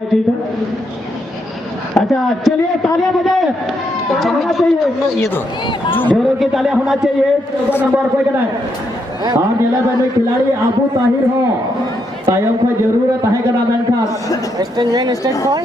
ठीक है। अच्छा चलिए तालियां बजाए होना चाहिए, ये दो जोरों की तालियां होना चाहिए। चौथा नंबर कोई का नहीं और नीला बैन में खिलाड़ी आबू ताहिर हो तायम को जरूरत है करना बैन का स्टेज मेन स्टेज कौन